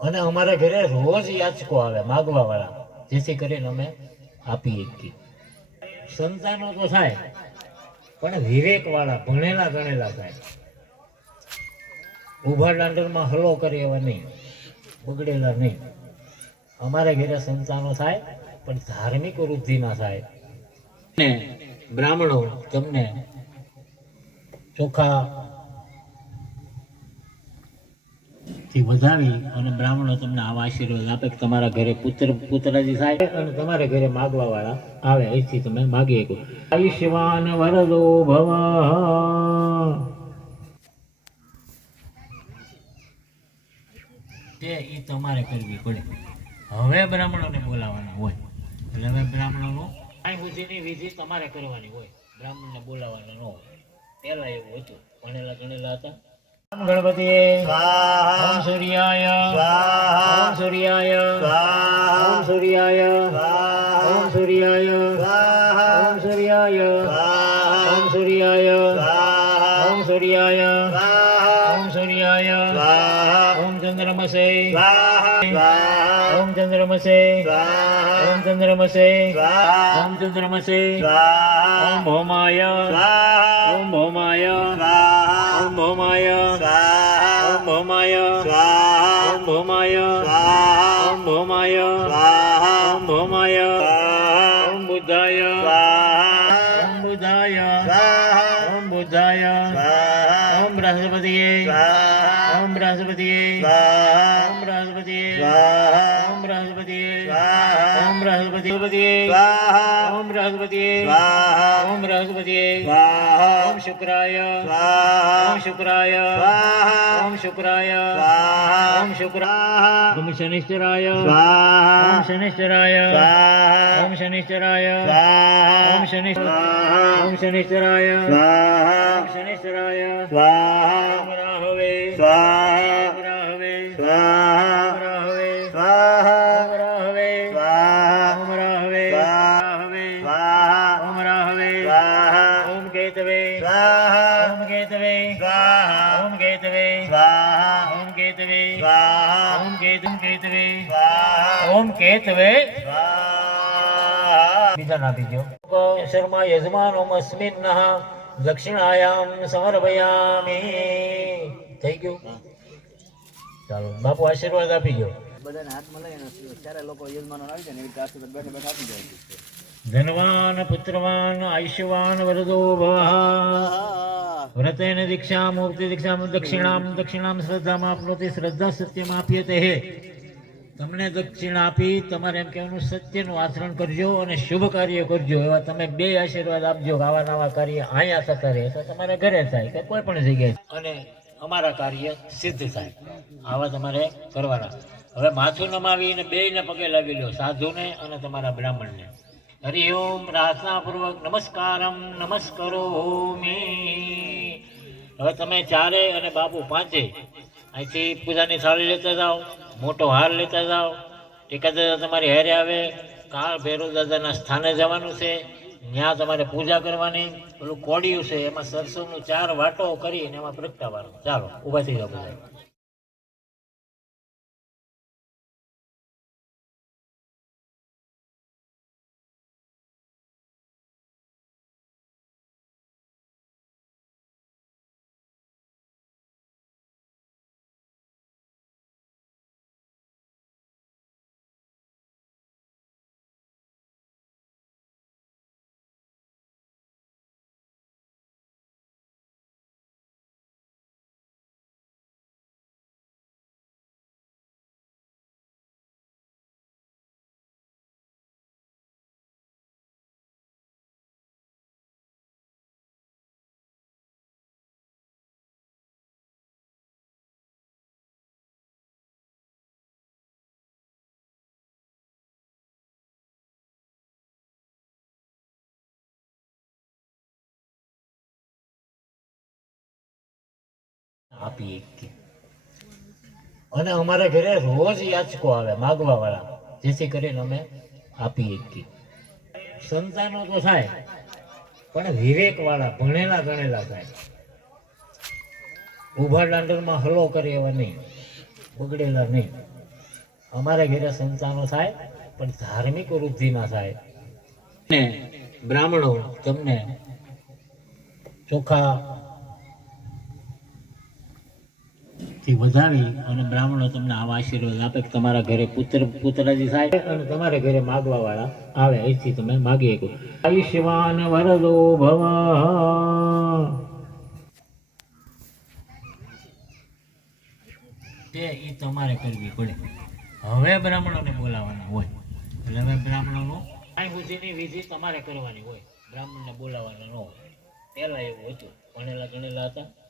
અને અમારા ઘરે રોજ યાચકો આવે માગવા વાળા જેથી કરીને અમે આપી શકીએ. સંતાનો તો થાય, પણ વિવેક વાળા ભણેલા ગણેલા થાય. ઊભા દાંડરમાં હલો કરે એવા નહીં, બગડેલા નહીં. અમારા ઘરે સંતાનો થાય, પણ ધાર્મિક વૃદ્ધિમાં થાય. ને બ્રાહ્મણો તમને ચોખા થી વધાવી અને બ્રાહ્મણો તમને આવા આશીર્વાદ આપે તમારા ઘરે પુત્ર, પુત્રજી થાય અને તમારા ઘરે માગવા વાળા આવે, અહીંથી તમે માગી શકો. આયુષ્યવાન વરદો ભવ. તે એ તમારે કરવી પડે. હવે બ્રાહ્મણોને બોલાવવાના હોય. એટલે હવે બ્રાહ્મણોનો કાંઈ બુદ્ધિની વિધિ તમારે કરવાની હોય. બ્રાહ્મણને બોલાવવાના ન હોય. પહેલા એવું હતું. ભણેલા ગણેલા હતા. ઓમ ગણપતિ ઓમ સૂર્યાય ઓમ સૂર્યાય ઓમ સૂર્યાય ઓમ સૂર્યાય ઓમ સૂર્યાય ઓમ સૂર્યાય ઓમ સૂર્યાય ઓમ સૂર્યાય ઓમ ચંદ્રમસે ઓમ ચંદ્રમસે ઓમ ચંદ્રમસે ઓમ ચંદ્રમસે ઓમ ભૌમાય ઓમ ભૌમાય ઓમ ભૌમાય અંબુધાય સ્વાહા અંબુધાય સ્વાહા અંબુધાય સ્વાહા ઓમ બૃહસ્પતિએ સ્વાહા ઓમ બૃહસ્પતિએ સ્વાહા ઓમ બૃહસ્પતિએ સ્વાહા ઓમ બૃહસ્પતિએ સ્વાહા ઓમ બૃહસ્પતિએ સ્વાહા ઓમ બૃહસ્પતિએ સ્વાહા ઓમ બૃહસ્પતિએ સ્વાહા ઓમ શુક્રાય સ્વાહા ઓમ શુક્રાય સ્વાહા શુક્રાય ઓમ શુક્રા ઓમ શનિશ્ચરાય ઓમ શનિશ્ચરાય ઓમ શનિશ્ચરાય ઓમ શનિ ઓમ શનિશ્ચરાય ઓમ શનિશ્ચરાય ઓમ રાહવે ઓમ કેતવે ઓમ કેતવે બીજા ના બીજો શર્મા યજમાનોમ અસ્મિન્નઃ દક્ષિણાયામ સમર્પયામિ. થઈ ગયું? ચાલો બાપુ આશીર્વાદ આપી ગયો બધાને હાથમાં લઈને ત્યારે લોકો યજમાનો આવી જાય ને એવી આશીર્વાદ બેઠા બેઠા આપી જાય. ધનવાન પુત્રવાન આયુષ્યવાન વરદો ભવ. વ્રતેન દીક્ષા મુક્તિ દીક્ષા દક્ષિણામ દક્ષિણામ શ્રદ્ધામ આપનોતિ શ્રદ્ધા સત્યમ આપ્યતે હે તમને દક્ષિણા આપી, તમારે એમ કહેવાનું સત્યનું આચરણ કરજો અને શુભ કાર્ય કરજો. એવા તમે બે આશીર્વાદ આપજો આવા નવા કાર્ય અહીંયા થતા રહે તો તમારા ઘરે થાય કે કોઈ પણ જગ્યાએ. અને અમારા કાર્ય સિદ્ધ થાય. આવા તમારે કરવાના. હવે માથું નમાવીને બેયને પગે લાવી લો, સાધુને અને તમારા બ્રાહ્મણને. હરિ ઓમ પ્રાર્થનાપૂર્વક નમસ્કારમ નમસ્કરોમી હવે તમે ચારે અને બાપુ પાંચે અહીંથી પૂજાની થાળી લેતા જાઓ. મોટો હાર લેતા જાઓ. એકાદ તમારી હેરે આવે કાળ ભૈરવ દાદાના સ્થાને જવાનું છે ત્યાં તમારે પૂજા કરવાની. પેલું કોડિયું છે, એમાં સરસોનું ચાર વાટો કરીને એમાં પ્રગટાવવાનું. ચાલો, ઊભા થઈ જાઓ આપી શકીએ અને અમારા ઘરે રોજ યાચકો આવે માગવા વાળા જેથી કરીને અમે આપી શકીએ સંતાનો તો થાય, પણ વિવેક વાળા ભણેલા ગણેલા થાય. ઊભા દાંડરમાં હલો કરે એવા નહીં, બગડેલા નહીં. અમારા ઘરે સંતાનો થાય, પણ ધાર્મિક વૃદ્ધિમાં થાય. ને બ્રાહ્મણો, તમને ચોખા થી વધારી અને બ્રાહ્મણો તમને આવા આશીર્વાદ આપે તમારા ઘરે પુત્ર, પુત્રજી થાય અને તમારા ઘરે માગવા વાળા આવે, અહીંથી તમે માગી શકો. આયુષ્યવાન વરદો ભવ. તે એ તમારે કરવી પડે. હવે બ્રાહ્મણોને બોલાવવાના હોય. એટલે હવે બ્રાહ્મણોનો કાંઈ સુધીની વિધિ તમારે કરવાની હોય. બ્રાહ્મણને બોલાવવાના ન હોય. પહેલા એવું હતું. ભણેલા ગણેલા હતા.